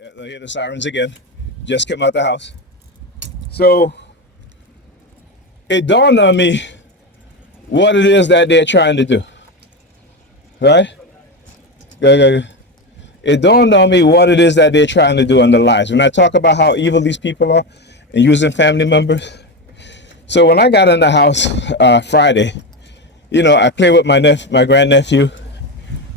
I hear the sirens again. Just came out the house. So it dawned on me what it is that they're trying to do. Right? It dawned on me what it is that they're trying to do in their lives. When I talk about how evil these people are and using family members. So when I got in the house Friday, I play with my grandnephew.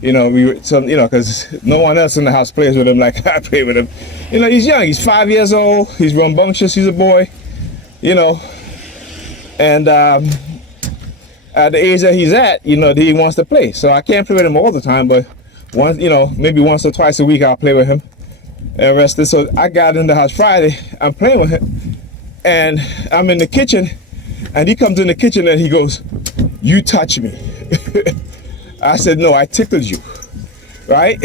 Because no one else in the house plays with him like I play with him. He's young. He's 5 years old. He's rambunctious. He's a boy. And at the age that he's at, he wants to play. So I can't play with him all the time, but maybe once or twice a week I'll play with him and rest it. So I got in the house Friday. I'm playing with him, and I'm in the kitchen, and he comes in the kitchen and he goes, "You touch me." I said, "No, I tickled you," right?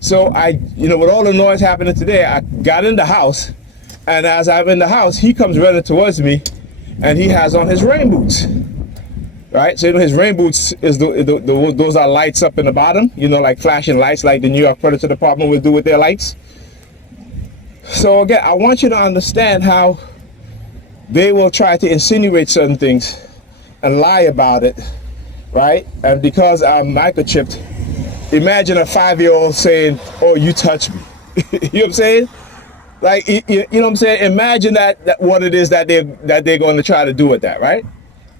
So with all the noise happening today, I got in the house, and as I'm in the house, he comes running towards me, and he has on his rain boots, right? So his rain boots is those are lights up in the bottom, like flashing lights, like the New York Predator Department would do with their lights. So again, I want you to understand how they will try to insinuate certain things and lie about it. Right? And because I'm microchipped, imagine a 5-year-old saying, "Oh, you touch me." You know what I'm saying? Like, you know what I'm saying? Imagine that what it is that they're going to try to do with that, right?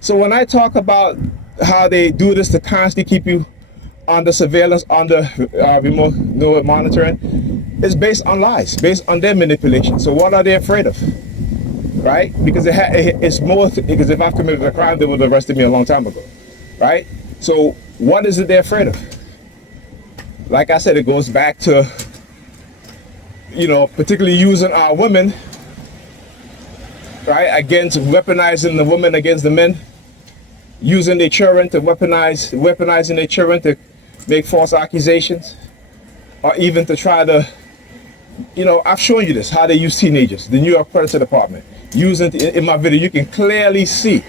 So when I talk about how they do this to constantly keep you under surveillance, under remote monitoring, it's based on lies, based on their manipulation. So what are they afraid of? Right? Because it's more, because if I've committed a crime, they would have arrested me a long time ago. Right? So what is it they're afraid of? Like I said, it goes back to, particularly using our women, right, against weaponizing the women against the men, using their children to weaponizing their children to make false accusations, or even to try to, I've shown you this, how they use teenagers, the New York Predator Department, using, in my video, you can clearly see.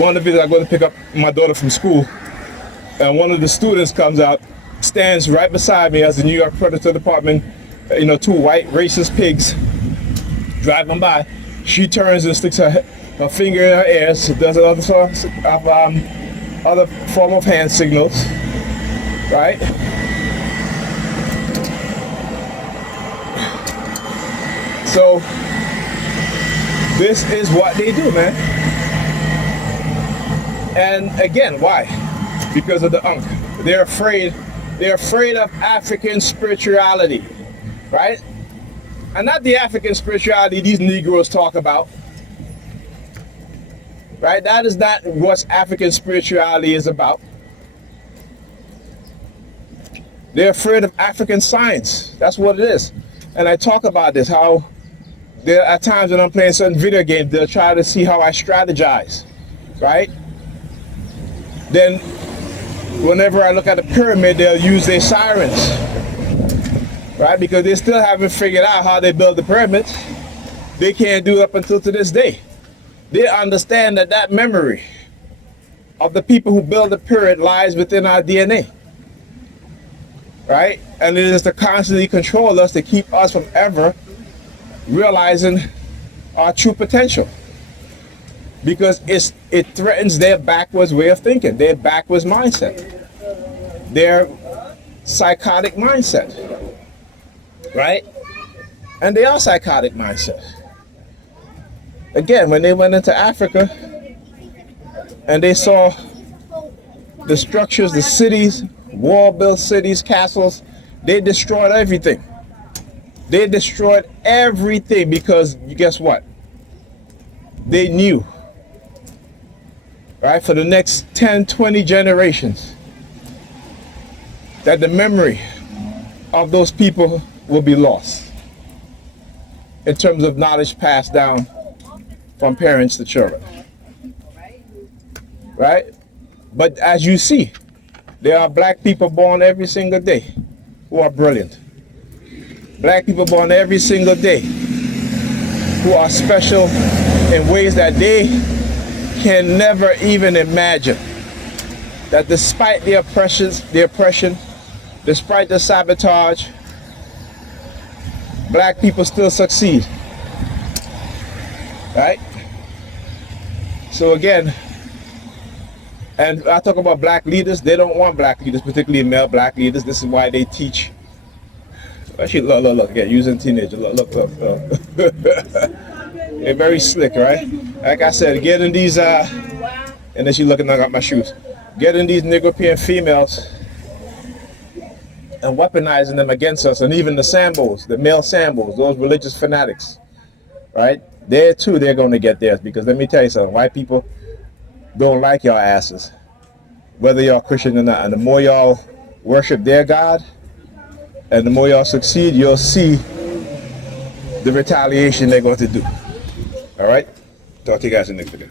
One of the videos I go to pick up my daughter from school, and one of the students comes out, stands right beside me as the New York Predator Department, two white racist pigs driving by. She turns and sticks her finger in her ears, does another other form of hand signals, right? So this is what they do, man. And again, why? Because of the unk. They're afraid of African spirituality, right? And not the African spirituality these Negroes talk about, right? That is not what African spirituality is about. They're afraid of African science. That's what it is. And I talk about this, how there are times when I'm playing certain video games, they'll try to see how I strategize, right? Then whenever I look at the pyramid, they'll use their sirens, right? Because they still haven't figured out how they build the pyramids. They can't do it up until to this day. They understand that memory of the people who built the pyramid lies within our DNA, right? And it is to constantly control us, to keep us from ever realizing our true potential. Because it threatens their backwards way of thinking, their backwards mindset, their psychotic mindset, right? And they are psychotic mindset. Again, when they went into Africa and they saw the structures, the cities, wall-built cities, castles, they destroyed everything. They destroyed everything because guess what? They knew, right, for the next 10, 20 generations, that the memory of those people will be lost in terms of knowledge passed down from parents to children, right? But as you see, there are black people born every single day who are brilliant. Black people born every single day who are special in ways that they can never even imagine. That despite the oppression, despite the sabotage, black people still succeed. Right? So again, and I talk about black leaders, they don't want black leaders, particularly male black leaders. This is why they teach. Actually, look, again, using teenagers, look. They're very slick, right? Like I said, getting these, and then she looking at my shoes. Getting these Negropean females and weaponizing them against us, and even the Sambos, the male Sambos, those religious fanatics, right? There too, they're going to get theirs, because let me tell you something, white people don't like y'all asses, whether y'all Christian or not. And the more y'all worship their God, and the more y'all succeed, you'll see the retaliation they're going to do. All right? Talk to you guys in the next video.